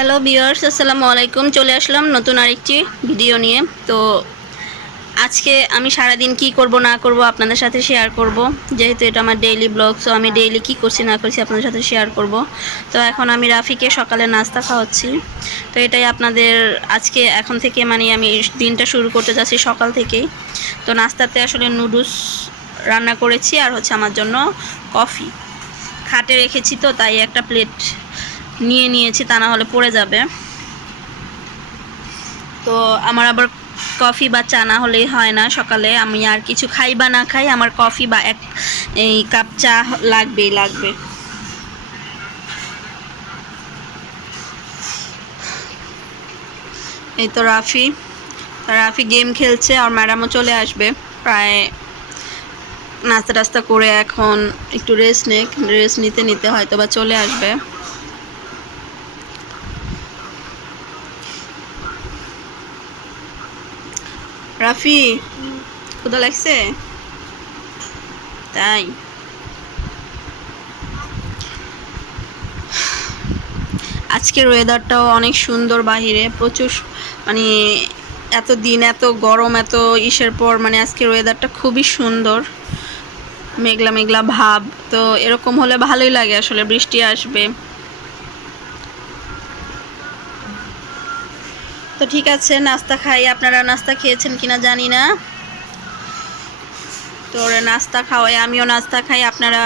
Hello viewers, আসসালামু আলাইকুম। চলে আসলাম নতুন আরেকটি ভিডিও নিয়ে। তো আজকে আমি সারাদিন কি করব না করব আপনাদের সাথে শেয়ার করব, যেহেতু এটা আমার ডেইলি ব্লগ। সো আমি ডেইলি কি করছি না করছি আপনাদের সাথে শেয়ার করব। তো এখন আমি রাফিকে সকালে নাস্তা খাওয়াচ্ছি। তো এটাই আপনাদের আজকে এখন থেকে মানে আমি দিনটা শুরু করতে যাচ্ছি সকাল থেকেই। তো নাস্তাতে আসলে নুডলস রান্না করেছি, আর হচ্ছে আমার জন্য কফি খাটে রেখেছি, তো তাই একটা প্লেট নিয়ে নিয়েছি, তা না হলে পড়ে যাবে। তো আমার আবার কফি বা চা না হলেই হয় না সকালে। আমি আর কিছু খাই বা না খাই, আমার কফি বা এই কাপ চা লাগবেই লাগবে। এই তো রাফি রাফি গেম খেলছে, আর ম্যাডামও চলে আসবে প্রায়। নাস্তা টাস্তা করে এখন একটু রেস্ট নিতে নিতে হয়তো বা চলে আসবে। রাফি, ক্ষুধা লাগছে? তাই আজকের ওয়েদারটাও অনেক সুন্দর, বাহিরে প্রচুর মানে এত দিন এত গরম, এত ইসের পর মানে আজকের ওয়েদারটা খুবই সুন্দর, মেঘলা মেঘলা ভাব। তো এরকম হলে ভালোই লাগে, আসলে বৃষ্টি আসবে। তো ঠিক আছে, নাস্তা খাই। আপনারা নাস্তা খেয়েছেন কিনা জানি না। তো ওরা নাস্তা খাওয়াই, আমিও নাস্তা খাই। আপনারা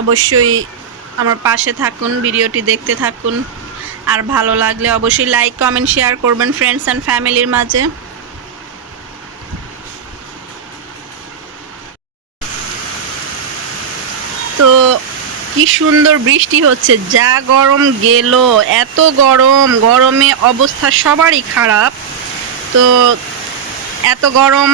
অবশ্যই আমার পাশে থাকুন, ভিডিওটি দেখতে থাকুন। আর ভালো লাগলে অবশ্যই লাইক কমেন্ট শেয়ার করবেন ফ্রেন্ডস অ্যান্ড ফ্যামিলির মাঝে। তো কি সুন্দর বৃষ্টি হচ্ছে, যা গরম গেল, এত গরমে অবস্থা সবারই খারাপ। তো এত গরম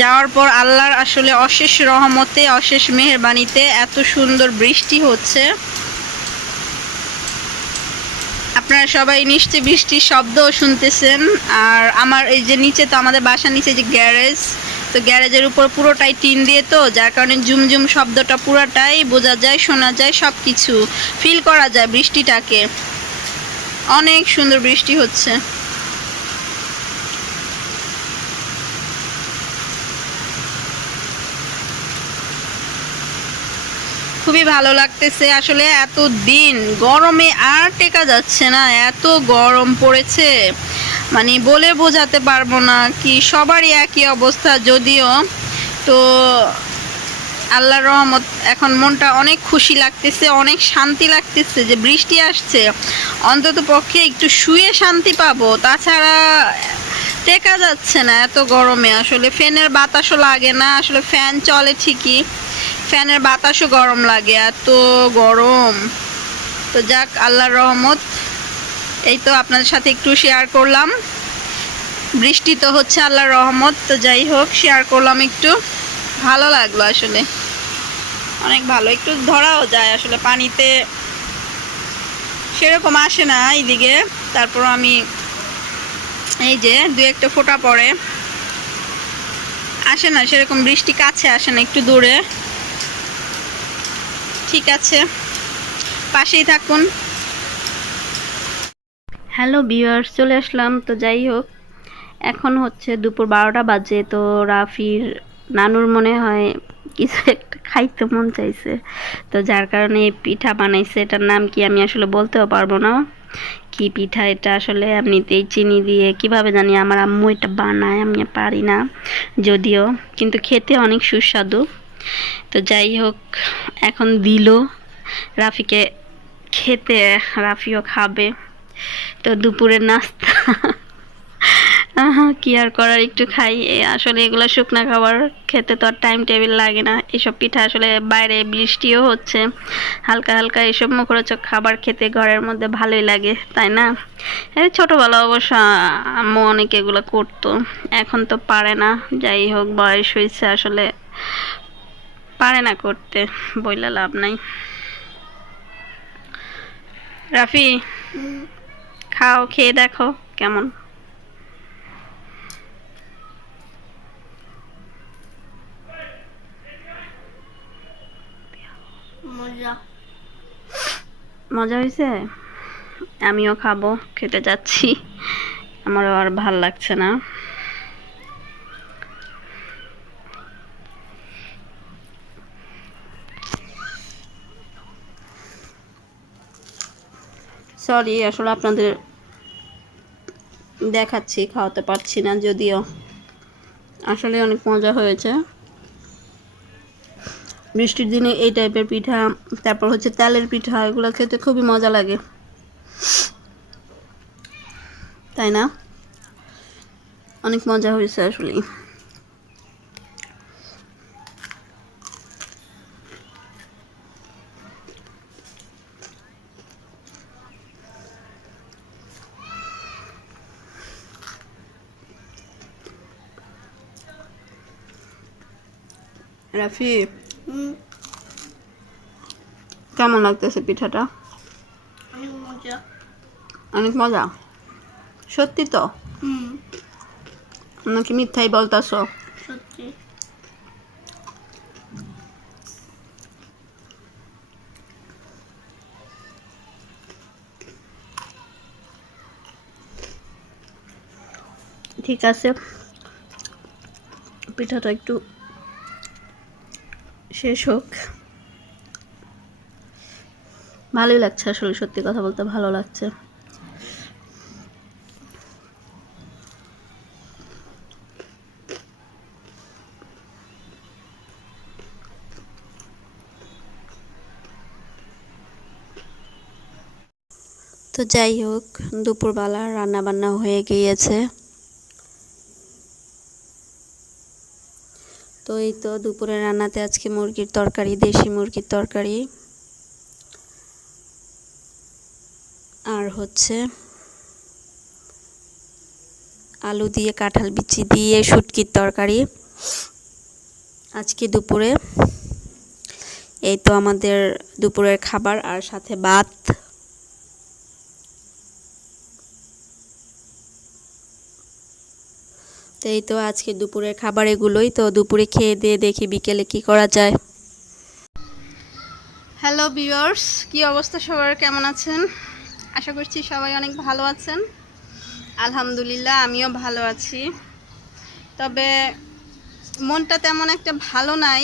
যাওয়ার পর আল্লাহর আসলে অশেষ রহমতে, অশেষ মেহেরবানিতে এত সুন্দর বৃষ্টি হচ্ছে। আপনারা সবাই নিশ্চয়ই বৃষ্টির শব্দও শুনতেছেন। আর আমার এই যে নিচে, তো আমাদের বাসার নিচে যে গ্যারেজ, তো গ্যারেজের উপর পুরোটাই টিন দিয়ে, তো যার কারণে ঝুমঝুম শব্দটা পুরোটাই বোঝা যায়, শোনা যায়, সব কিছু ফিল করা যায় বৃষ্টিটাকে। অনেক সুন্দর বৃষ্টি হচ্ছে। খুবই ভালো লাগতেছে আসলে। এত দিন গরমে আর টেকা যাচ্ছে না, এত গরম পড়েছে মানে বলে বোঝাতে পারবো না। কি সবারই একই অবস্থা যদিও। তো আল্লাহর রহমত, এখন মনটা অনেক খুশি লাগতেছে, অনেক শান্তি লাগতেছে যে বৃষ্টি আসছে। অন্তত পক্ষে একটু শুয়ে শান্তি পাবো, তাছাড়া টেকা যাচ্ছে না এত গরমে। আসলে ফ্যানের বাতাসও লাগে না, আসলে ফ্যান চলে ঠিকই, ফ্যানের বাতাসও গরম লাগে, এত গরম। তো যাক, আল্লাহর রহমত। এই তো আপনাদের সাথে একটু শেয়ার করলাম। বৃষ্টি তো হচ্ছে আল্লাহর রহমত। তো যাই হোক, শেয়ার করলাম একটু, ভালো লাগলো আসলে, অনেক ভালো। একটু ধরাও যায় আসলে, পানিতে সেরকম আসে না এইদিকে। তারপর আমি এই যে দু একটা ফোঁটা পড়ে, আসে না সেরকম বৃষ্টি, কাছে আসে না, একটু দূরে। ঠিক আছে, পাশেই থাকুন। হ্যালো ভিউয়ার্স, চলে আসলাম। তো যাই হোক, এখন হচ্ছে দুপুর 12টা বাজে। তো রাফির নানুর মনে হয় কিছু একটা খাইতে মন চাইছে, তো যার কারণে এই পিঠা বানাইছে। এটার নাম কি আমি আসলে বলতেও পারবো না, কি পিঠা এটা আসলে। এমনিতেই চিনি দিয়ে কিভাবে জানি, আমার আম্মু এটা বানায়, আমি পারি না যদিও, কিন্তু খেতে অনেক সুস্বাদু। তো যাই হোক, এখন দিল রাফিকে খেতে, রাফিও খাবে। তো দুপুরের নাস্তা কি আর করার, একটু খাই। আসলে এগুলো শুকনা খাবার খেতে তো আর টাইম টেবিল লাগে না। এসব পিঠা আসলে, বাইরে বৃষ্টিও হচ্ছে, হালকা হালকা এসব মুখরোচক খাবার খেতে ঘরের মধ্যে ভালোই লাগে, তাই না? ছোটবেলা অবশ্য আম্মু অনেক এগুলো করতো, এখন তো পারে না। যাই হোক, বয়স হয়েছে আসলে, পারে না করতে, বইলা লাভ নাই। রাফি, খাও, খেয়ে দেখো কেমন। মজা মজা হয়েছে? আমিও খাবো, খেতে যাচ্ছি, আমারও আর ভাল লাগছে না। সরি, আসলে আপনাদের দেখাচ্ছি, খাওয়াতে পারছি না, যদিও আসলে অনেক মজা হয়েছে। বৃষ্টির দিনে এই টাইপের পিঠা, তারপর হচ্ছে তেলের পিঠা, এগুলো খেতে খুবই মজা লাগে, তাই না? অনেক মজা হয়েছে আসলে। রাফি, কেমন লাগতেছে পিঠাটা? অনেক মজা। সত্যি তো নাকি মিথ্যাই বলতাছো? সত্যি। ঠিক আছে, পিঠাটা একটু শেষ হোক। ভালোই লাগছে আসলে, সত্যি কথা বলতে ভালো লাগছে। তো যাই হোক, দুপুরবেলা রান্না বান্না হয়ে গিয়েছে। তো এই তো দুপুরে রান্নাতে আজকে মুরগির তরকারি, দেশি মুরগির তরকারি, আর হচ্ছে আলু দিয়ে কাঁঠাল বিচি দিয়ে শুটকির তরকারি আজকে দুপুরে। এই তো আমাদের দুপুরের খাবার, আর সাথে ভাত। তো এই তো আজকে দুপুরের খাবার এগুলোই। তো দুপুরে খেয়ে দিয়ে দেখি বিকেলে কি করা যায়। হ্যালো ভিউয়ার্স, কি অবস্থা সবার, কেমন আছেন? আশা করছি সবাই অনেক ভালো আছেন। আলহামদুলিল্লাহ, আমিও ভালো আছি। তবে মনটা তেমন একটা ভালো নাই,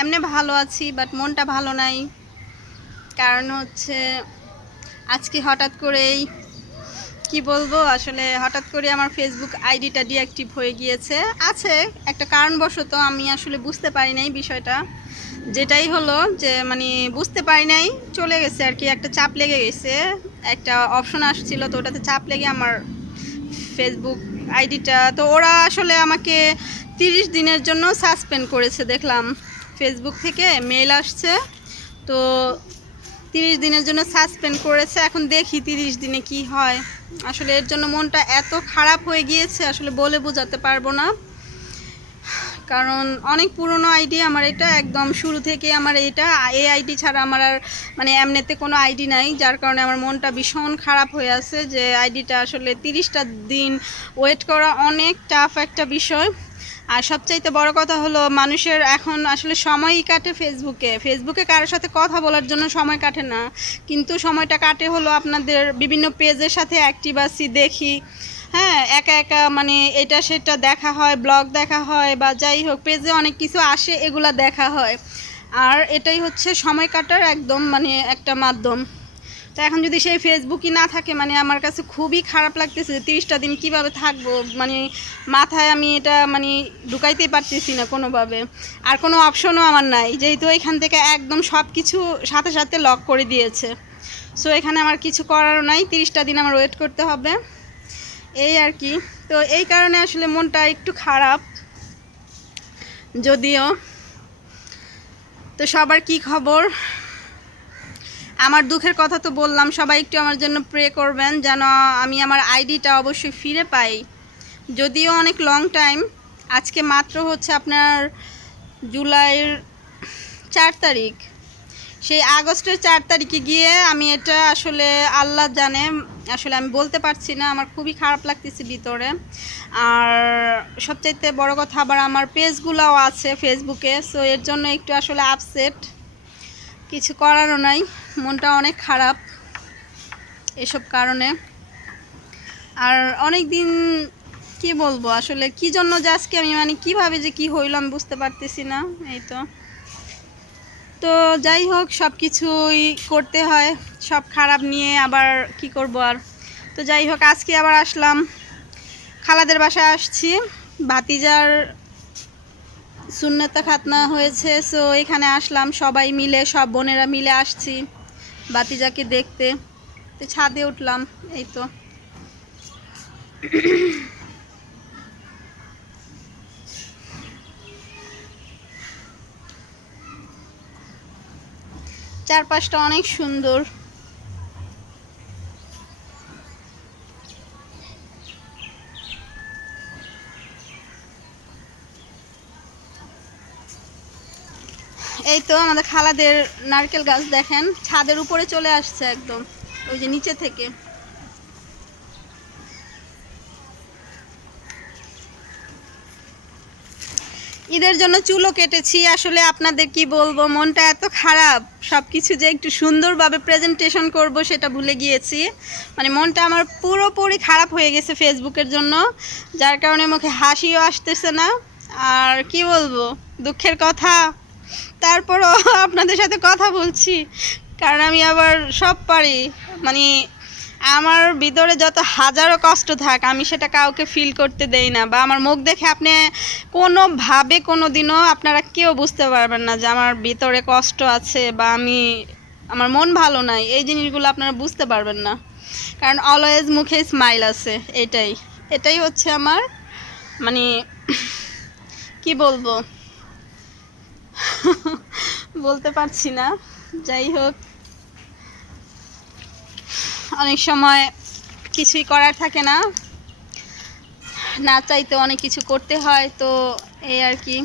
এমনি ভালো আছি বাট মনটা ভালো নাই। কারণ হচ্ছে আজকে হঠাৎ করেই, কি বলবো, আসলে হঠাৎ করে আমার ফেসবুক আইডিটা ডিঅ্যাক্টিভ হয়ে গিয়েছে। আছে একটা কারণবশত, আমি আসলে বুঝতে পারি নাই বিষয়টা। যেটাই হলো যে মানে বুঝতে পারি নাই, চলে গেছে আর কি, একটা চাপ লেগে গেছে, একটা অপশন আসছিল, তো ওটাতে চাপ লেগে আমার ফেসবুক আইডিটা, তো ওরা আসলে আমাকে 30 দিনের জন্য সাসপেন্ড করেছে। দেখলাম ফেসবুক থেকে মেল আসছে, তো 30 দিনের জন্য সাসপেন্ড করেছে। এখন দেখি 30 দিনে কি হয়। আসলে এর জন্য মনটা এত খারাপ হয়ে গিয়েছে, আসলে বলে বোঝাতে পারবো না। কারণ অনেক পুরনো আইডি আমার, এটা একদম শুরু থেকে আমার এটা, এই আইডি ছাড়া আমার আর মানে এমনিতে কোনো আইডি নাই, যার কারণে আমার মনটা ভীষণ খারাপ হয়ে আছে যে আইডিটা আসলে 30টা দিন ওয়েট করা অনেক টাফ একটা বিষয়। আর সবচাইতে বড় কথা হলো, মানুষের এখন আসলে সময়ই কাটে ফেসবুকে কারোর সাথে কথা বলার জন্য সময় কাটে না, কিন্তু সময়টা কাটে হলো আপনাদের বিভিন্ন পেজের সাথে অ্যাক্টিভ আছি দেখি, হ্যাঁ, একা একা মানে এটা সেটা দেখা হয়, ব্লগ দেখা হয়, বা যাই হোক পেজে অনেক কিছু আসে, এগুলা দেখা হয়। আর এটাই হচ্ছে সময় কাটার একদম মানে একটা মাধ্যম। তো এখন যদি সেই ফেসবুকই না থাকে, মানে আমার কাছে খুবই খারাপ লাগতেছে। 30টা দিন কিভাবে থাকবো, মানে মাথায় আমি এটা মানে ঢুকাইতেই পারতেছি না কোনোভাবে। আর কোনো অপশনও আমার নাই, যেহেতু এখান থেকে একদম সব কিছু সাথে সাথে লক করে দিয়েছে। সো এখানে আমার কিছু করারও নাই, 30টা দিন আমার ওয়েট করতে হবে, এই আর কি। তো এই কারণে আসলে মনটা একটু খারাপ যদিও। তো সবার কি খবর? আমার দুঃখের কথা তো বললাম, সবাই একটু আমার জন্য প্রে করবেন যেন আমি আমার আইডিটা অবশ্যই ফিরে পাই। যদিও অনেক লং টাইম, আজকে মাত্র হচ্ছে আপনার জুলাইয়ের 4 তারিখ, সেই আগস্টের 4 তারিখে গিয়ে আমি এটা আসলে আল্লাহ জানে, আসলে আমি বলতে পারছি না, আমার খুবই খারাপ লাগতেছে ভিতরে। আর সবচাইতে বড় কথা, আবার আমার পেজগুলোও আছে ফেসবুকে, সো এর জন্য একটু আসলে আপসেট, কিছু করারও নাই, মনটা অনেক খারাপ। এসব কারণে। আর অনেক দিন কি বলবো আসলে কি জন্য যে আজকে আমি মানে কিভাবে যে কি হইলো আমি বুঝতে পারতেছি না। এই তো যাই হোক, সব কিছুই করতে হয়, সব খারাপ নিয়ে আবার কি করব আর। তো যাই হোক, আজকে আবার আসলাম, খালাদের বাসায় আসছি, ভাতিজার সুন্নতে খাতনা হয়েছে, সো এখানে আসলাম, সবাই মিলে সব বোনেরা মিলে আসছি ভাতিজাকে দেখতে। তো ছাদে উঠলাম, এই তো। চারপাশটা অনেক সুন্দর। এই তো আমাদের খালাদের নারকেল গাছ দেখেন ছাদের উপরে চলে আসছে একদম, ওই যে নিচে থেকে। ঈদের জন্য চুলও কেটেছি। আসলে আপনাদের কি বলবো, মনটা এত খারাপ, সব কিছু যে একটু সুন্দরভাবে প্রেজেন্টেশন করব সেটা ভুলে গিয়েছি। মানে মনটা আমার পুরোপুরি খারাপ হয়ে গেছে ফেসবুকের জন্য, যার কারণে মুখে হাসিও আসতেছে না। আর কি বলবো, দুঃখের কথা। তারপরও আপনাদের সাথে কথা বলছি, কারণ আমি আবার সব পারি। মানে আমার ভিতরে যত হাজারো কষ্ট থাক, আমি সেটা কাউকে ফিল করতে দেই না, বা আমার মুখ দেখে আপনি কোনোভাবে কোনো দিনও আপনারা কেউ বুঝতে পারবেন না যে আমার ভিতরে কষ্ট আছে বা আমার মন ভালো নাই। এই জিনিসগুলো আপনারা বুঝতে পারবেন না, কারণ অলওয়েজ মুখে স্মাইল আছে। এটাই হচ্ছে আমার মানে কি বলবো, বলতে পারছি না। যাই হোক, অনেক সময় কিছুই করার থাকে না, না চাইতে অনেক কিছু করতে হয়। তো এই আর কি।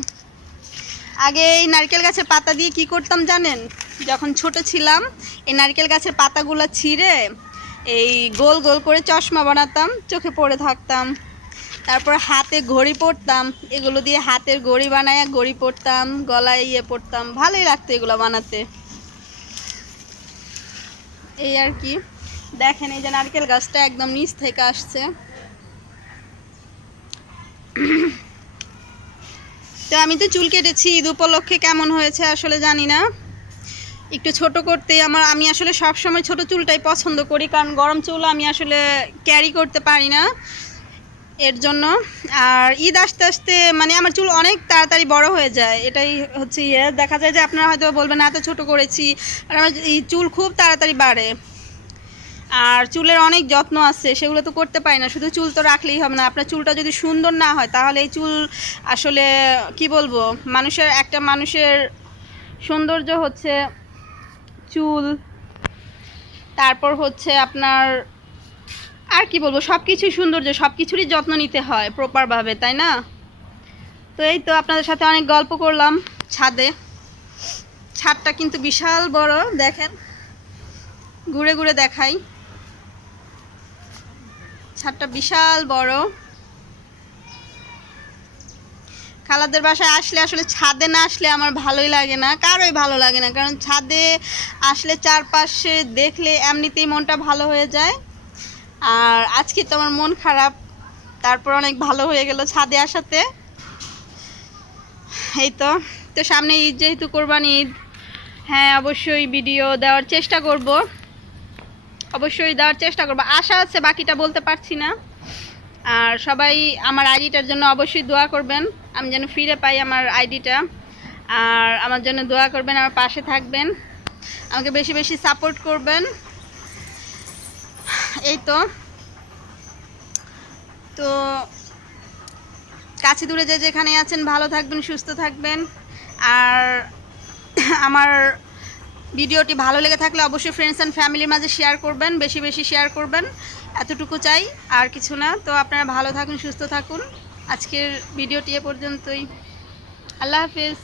আগে এই নারকেল গাছের পাতা দিয়ে কি করতাম জানেন? যখন ছোট ছিলাম এই নারকেল গাছের পাতাগুলো ছিঁড়ে এই গোল গোল করে চশমা বানাতাম, চোখে পরে থাকতাম। তারপর হাতে ঘড়ি পরতাম, এগুলো দিয়ে হাতের ঘড়ি বানায় ঘড়ি পরতাম, গলায় পরতাম, ভালোই লাগতো এগুলো বানাতে। এই আর কি। দেখেন এই যে নারকেল গাছটা একদম নিচ থেকে আসছে। তো আমি তো চুল কেটেছি ঈদ উপলক্ষে, কেমন হয়েছে আসলে জানি না, একটু ছোট করতে আমি আসলে সব সময় ছোট চুলটাই পছন্দ করি, কারণ গরম চুল আমি আসলে ক্যারি করতে পারি না, এর জন্য। আর ঈদ আসতে আসতে মানে আমার চুল অনেক তাড়াতাড়ি বড় হয়ে যায়, এটাই হচ্ছে দেখা যায় যে আপনারা হয়তো বলবেন এত ছোট করেছি, আর আমার এই চুল খুব তাড়াতাড়ি বাড়ে। আর চুলের অনেক যত্ন আছে, সেগুলো তো করতে পারি না। শুধু চুল তো রাখলেই হবে না, আপনার চুলটা যদি সুন্দর না হয় তাহলে এই চুল আসলে কি বলবো, একটা মানুষের সৌন্দর্য হচ্ছে চুল, তারপর হচ্ছে আপনার আর কি বলবো, সব কিছুই সৌন্দর্য, সব কিছুরই যত্ন নিতে হয় প্রপারভাবে, তাই না? তো এই তো আপনাদের সাথে অনেক গল্প করলাম ছাদটা কিন্তু বিশাল বড়, দেখেন ঘুরে ঘুরে দেখাই, ছাদটা বিশাল বড়। খালাদের বাসায় আসলে আসলে ছাদে না আসলে আমার ভালোই লাগে না, কারোই ভালো লাগে না, কারণ ছাদে আসলে চারপাশে দেখলে এমনিতেই মনটা ভালো হয়ে যায়। আর আজকে তো আমার মন খারাপ, তারপর অনেক ভালো হয়ে গেল ছাদে আসাতে। এই তো সামনে ঈদ, যেহেতু কোরবানি ঈদ, হ্যাঁ অবশ্যই ভিডিও দেওয়ার চেষ্টা করব, আশা আছে, বাকিটা বলতে পারছি না। আর সবাই আমার আইডিটার জন্য অবশ্যই দোয়া করবেন, আমি যেন ফিরে পাই আমার আইডিটা। আর আমার জন্য দোয়া করবেন, আমার পাশে থাকবেন, আমাকে বেশি বেশি সাপোর্ট করবেন। এই তো কাছে দূরে যে যেখানে আছেন ভালো থাকবেন, সুস্থ থাকবেন। আর আমার ভিডিওটি ভালো লেগে থাকলে অবশ্যই ফ্রেন্ডস অ্যান্ড ফ্যামিলির মাঝে শেয়ার করবেন, বেশি বেশি শেয়ার করবেন, এতটুকু চাই, আর কিছু না। তো আপনারা ভালো থাকুন, সুস্থ থাকুন। আজকের ভিডিওটি এ পর্যন্তই। আল্লাহ হাফেজ।